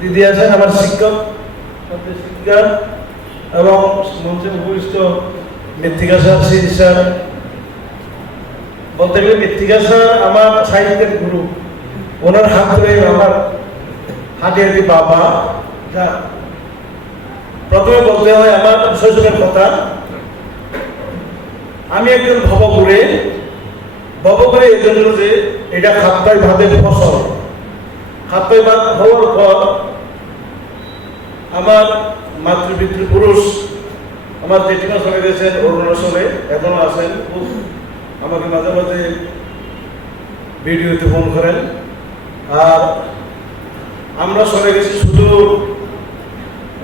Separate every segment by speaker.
Speaker 1: দিদি আছেন, আমার শিক্ষক শিক্ষিকা, এবং মঞ্চে উপবিষ্ট মৃত্তিকা স্যার, শ্রী স্যার। বলতে গেলে মৃত্তিকা স্যার আমার সাহিত্যের গুরু। ওনার হাত ধরে আমার হাটিয়ারি বাবা, যা প্রথমে বলতে হয় আমার শৈশবের কথা। আমি একজন ভবঘুরে। এই জন্য যে এটা খাপ্তাই ভাতের ফসল। খাপ্তাই ভাত হওয়ার পর আমার মাতৃপিতৃ পুরুষ, আমার জেঠিমা চলে গেছেন অরুণাচলে এখনও আছেন। খুব আমাকে মাঝে মাঝে ভিডিওতে ফোন করেন। আর আমরা চলে গেছি শুধু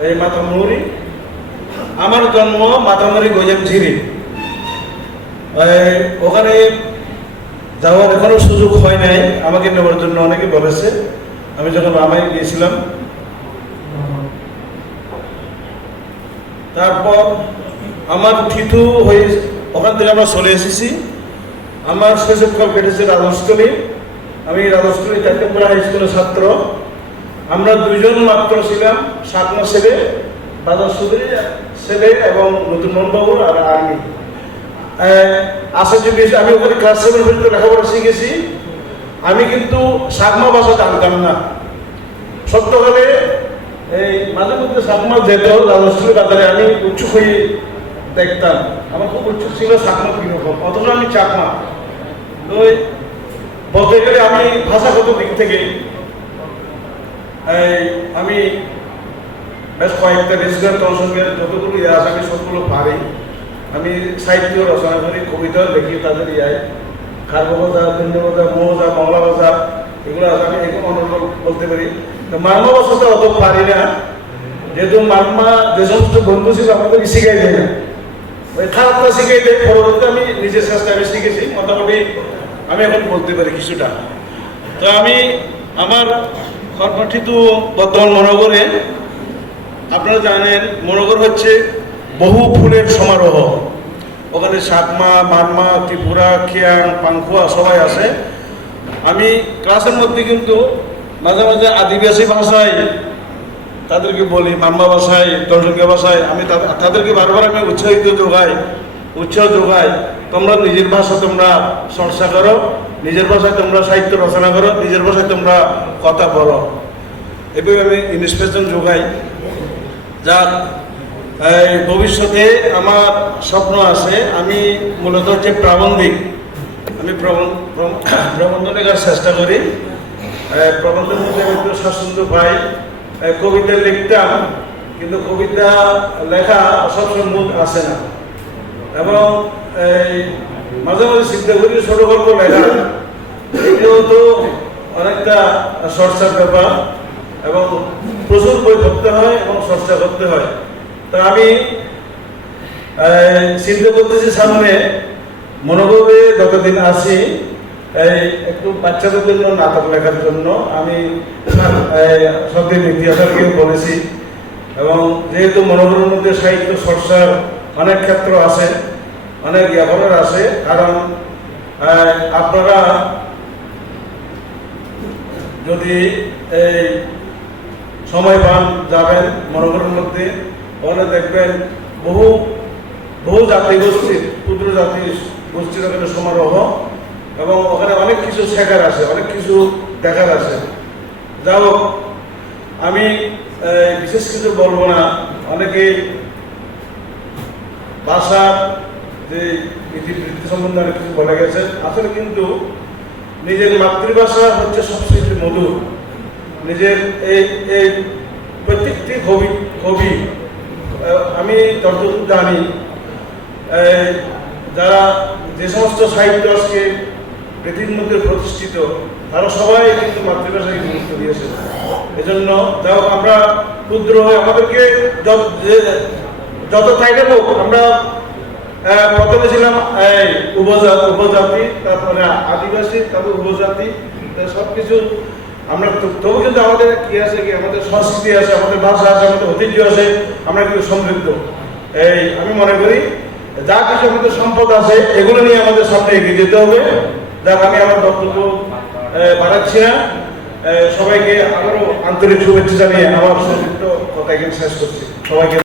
Speaker 1: এই মাতামুহুরি আমার জন্ম মাতামুহুরি গজাম ঝিরি। ওখানে যাওয়ার এখনও সুযোগ হয় নাই, আমাকে নেওয়ার জন্য অনেকে বলেছে। আমি যখন রামাই গিয়েছিলাম তারপর আমার থিতু হয়ে ওখান থেকে আমরা চলে এসেছি। আমার শৈশবকাল কেটেছে রাজস্থলী। আমি রাজস্থলী চারটেপুরা হাই স্কুলের ছাত্র। আমরা দুইজন মাত্র ছিলাম সাতমা ছেলে সুদরী ছেলে এবং নতুন বাবু আর আমি। আসে যদি আমি ওখানে ক্লাস সেভেন পর্যন্ত লেখাপড়া শিখেছি। আমি কিন্তু সাত সাগমা ভাষা জানতাম না। সত্যকালে এই মাঝে মধ্যে সাকমা যেত রাজস্থানী বাজারে, আমি উৎসুক হয়ে দেখতাম। আমার খুব উৎসুক ছিল সাকমা কীরকম অথচ আমি চাকমা। এই বলতে গেলে আমি ভাষাগত দিক থেকে এই আমি বেশ কয়েকটা রেজিস্টার কনসঙ্গের যতগুলো ইয়ে আছে, আমি সবগুলো পারি। আমি সাহিত্য রচনা করি কবিতাও লিখি তাদের ইয়ায়। খারব বাজার দিন্য বাজার মৌজা বাংলা বাজার এগুলো আমি এগুলো অনর্গল বলতে পারি। মার্মা ভাষাটা অত পারি না। যেহেতু মার্মা যে সমস্ত বন্ধু ছিল, আমাদেরকে শিখাই দেয় না। ওই খারাপটা শিখাই দেয়, পরবর্তীতে আমি নিজের চেষ্টায় আমি শিখেছি। মোটামুটি আমি এখন বলতে পারি কিছুটা। তো আমি আমার কর্মঠিত বর্তমান মনোগরে আপনারা জানেন মনোগর হচ্ছে বহু ফুলের সমারোহ। ওখানে সাকমা মানমা, ত্রিপুরা, খিয়াং, পাংখুয়া সবাই আছে আমি ক্লাসের মধ্যে কিন্তু মাঝে মাঝে আদিবাসী ভাষায় তাদেরকে বলি, মাম্মা ভাষায় দর্শকীয় ভাষায়, আমি তাদেরকে বারবার আমি উৎসাহিত যোগাই, উৎসাহ যোগাই, তোমরা নিজের ভাষা তোমরা চর্চা করো, নিজের ভাষায় তোমরা সাহিত্য রচনা করো, নিজের ভাষায় তোমরা কথা বলো। এভাবে আমি ইন্সপিরেশন যোগাই। যা এই ভবিষ্যতে আমার স্বপ্ন আছে, আমি মূলত হচ্ছে প্রাবন্ধিক। আমি প্রবন- প্রব- প্রবন্ধ লেখার চেষ্টা করি। আমি একটু স্বাচ্ছন্দ্য পাই। কবিতা লিখতাম, কিন্তু কবিতা লেখা সবসময় আসে না। এবং এই মাঝে মাঝে চিন্তা করি ছোট গল্প লেখা এটাও তো অনেকটা চর্চার ব্যাপার এবং প্রচুর বই পড়তে হয় এবং চর্চা করতে হয়। তো আমি চিন্তা করতেছি সামনে মনোভাবে যতদিন আছি এই একটু বাচ্চাদের জন্য নাটক লেখার জন্য আমি সত্যি ইতিহাসকে বলেছি। এবং যেহেতু মনোভাবের মধ্যে সাহিত্য চর্চার অনেক ক্ষেত্র আছে, অনেক ব্যাপারের আছে, কারণ আপনারা যদি এই সময় পান যাবেন মনোহরের মধ্যে ওখানে দেখবেন বহু বহু জাতি গোষ্ঠীর ক্ষুদ্র জাতি গোষ্ঠীর ওখানে সমারোহ এবং ওখানে অনেক কিছু শেখার আছে, অনেক কিছু দেখার আছে। যাই হোক, আমি বিশেষ কিছু বলব না। অনেকেই ভাষার যে ইতিবৃত্তি সম্বন্ধে অনেক কিছু বলে গেছেন আসলে কিন্তু নিজের মাতৃভাষা হচ্ছে সবচেয়ে মধুর। নিজের এই এই প্রত্যেকটি কবি কবি আমি যতটুকু জানি যারা যে সমস্ত সাহিত্য আজকে পৃথিবীর মধ্যে প্রতিষ্ঠিত। তারা সবাই কিন্তু মাতৃভাষাকে গুরুত্ব দিয়েছে এজন্য যাই আমরা ক্ষুদ্র হয়ে আমাদেরকে যত- যত হোক, আমরা প্রথমে ছিলাম উপজাতি উপজাতি, তারপরে আদিবাসী, তারপর উপজাতি সব কিছু আমরা তবু কিন্তু আমাদের কি আছে কি, আমাদের সংস্কৃতি আছে, আমাদের ভাষা আছে, আমাদের ঐতিহ্য আছে, আমরা কিন্তু সমৃদ্ধ। এই, আমি মনে করি, যা কিছু আমাদের সম্পদ আছে, এগুলো নিয়ে আমাদের সামনে এগিয়ে যেতে হবে। যাক, আমি আমার বক্তব্য বাড়াচ্ছি না। সবাইকে আবারও আন্তরিক শুভেচ্ছা জানিয়ে আমার সংক্ষিপ্ত কথা শেষ করছি। সবাইকে